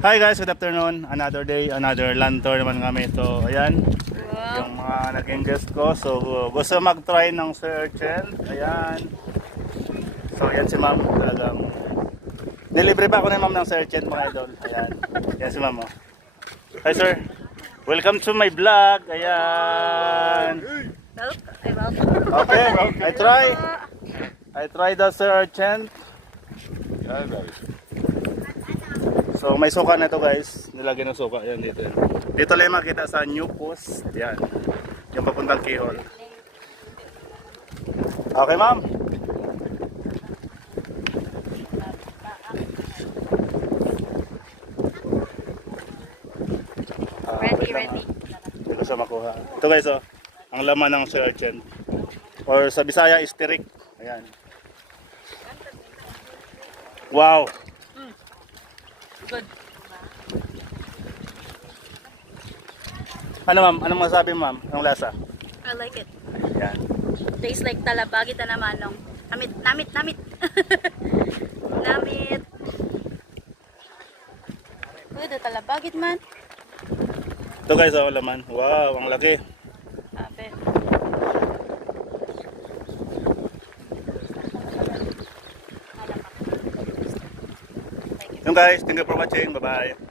Hi guys, good afternoon. Another day, another land tour naman kami. So, ayan, yung mga naging guest ko. So, gusto mag-try ng searchen. Ayan. So, ayan si ma'am. Talagang nilibre pa ako ni ma'am ng searchen, mga idol. Ayan. Ayan si ma'am. Oh. Hi sir. Welcome to my vlog. Ayan. Okay, I try the searchen. So may suka na ito guys, nilagyan ng suka, yan dito. Dito lang makita sa New Post, yan, yung papuntang Kihol. Okay ma'am? Ready. Hindi ko siya makuha. Ito guys oh, ang laman ng searchen. Or sa Bisaya is tirik. Ayan. Wow! Good. Ano ma'am? Anong masabi ma'am? Anong lasa? I like it. Yan. Tastes like talabagi na manong. Namit. Namit. Good, talabagit man. Ito guys oh, laman. Wow, ang laki. Ape. Yung guys, thank you for watching. Bye-bye.